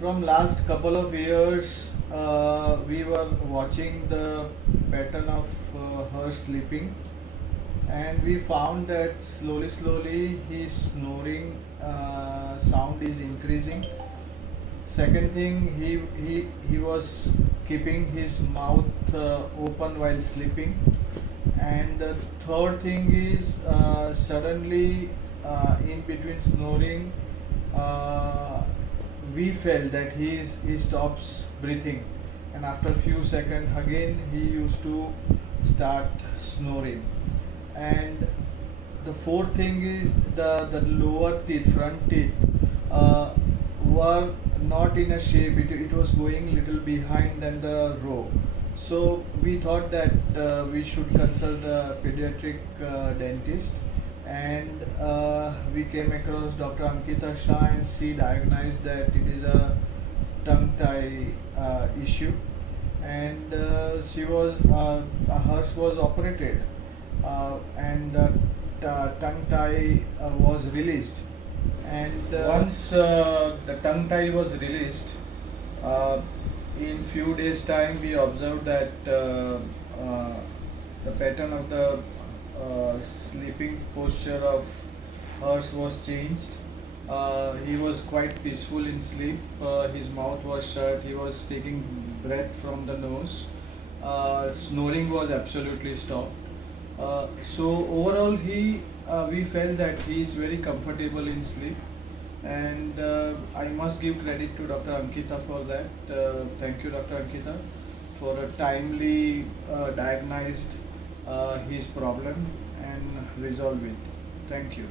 From last couple of years, we were watching the pattern of her sleeping, and we found that slowly his snoring sound is increasing. Second thing, he was keeping his mouth open while sleeping, and the third thing is suddenly in between snoring. We felt that he stops breathing, and after few seconds again he used to start snoring. And the fourth thing is the lower teeth, front teeth, were not in a shape. It was going little behind than the row. So we thought that we should consult a pediatric dentist, and we came across Dr. Ankita Shah, and she diagnosed that it is a tongue tie issue, and she was hers was operated, and tongue tie was released. And once the tongue tie was released, uh, in few days time we observed that the pattern of the sleeping posture of hers was changed. He was quite peaceful in sleep. His mouth was shut. He was taking breath from the nose. Snoring was absolutely stopped. So overall, we felt that he is very comfortable in sleep, and I must give credit to Dr. Ankita for that. Thank you, Dr. Ankita, for a timely diagnosed his problem and resolve it. Thank you.